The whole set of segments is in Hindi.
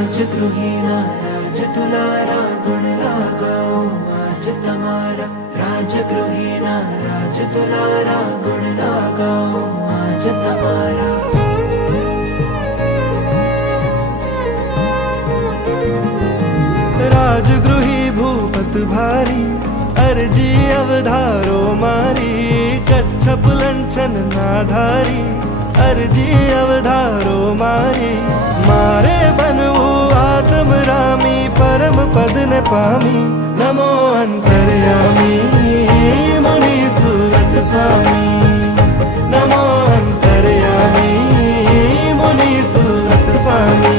राजगृहिणा राजतुलारा गुण लगाओ आज तमारा। राजगृहिणा राजतुलारा गुण लगाओ आज तमारा। राजगृही भूपत भारी अर्जी अवधारो मारी। कच्छप लंचन नाधारी अर्जी अवधारो मारी। मारे बनवू आत्म रामी परम पद ने पामी। नमो अंतर्यामी मुनि सूरत स्वामी। नमो अंतर्यामी मुनि सूरत स्वामी।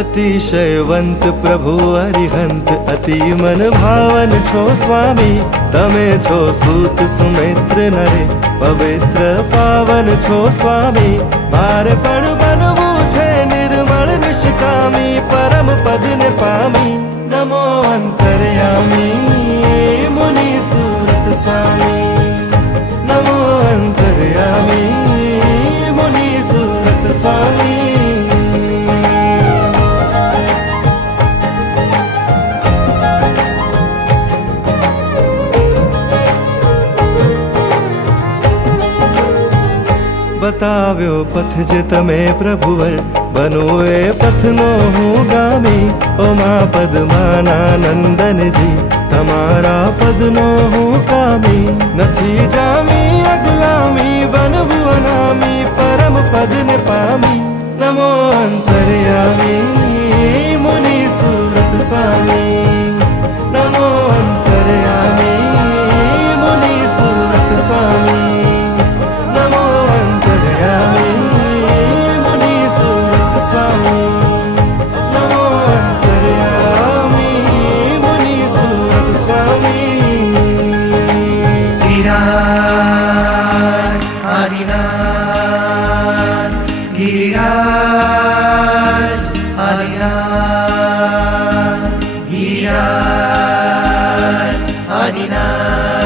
अतिशयवंत प्रभु अरिहंत अति मन भावन छो स्वामी। तमे छो सूत सुमित्र नरे पवित्र पावन छो स्वामी। मारे पण बनवू छे निर्मल निष्कामी परम पद ने पामी। नमो अंतर्यामी मुनि सूरत स्वामी। नमो अंतर्यामी मुनि सूरत स्वामी। बताव्यो पथ जे तमे प्रभुवर बनो ए पथनो हूँ गामी। ओमा पद्मानंदन जी तमारा पदनो हूँ कामी। नथी जामी अगुलामी बनवू अनामी परम पद ने पामी। नमो अंतर्यामी मुनि सूरत स्वामी। नमो अंतर्यामी मुनि सूरत स्वामी। नमो अंतर्यामी मुनि सूरत स्वामी। नमो अंतर्यामी मुनि सूरत स्वामी। गिरिराज आदिनाथ गिरिराज आदिनाथ गिरिराज आदिनाथ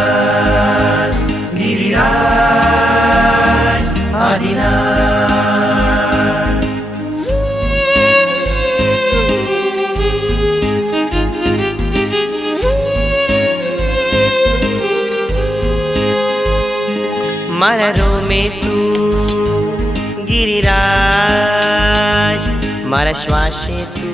गिरिराज आदिनाथ। मारा रो में तू गिरिराज मारा श्वासे तू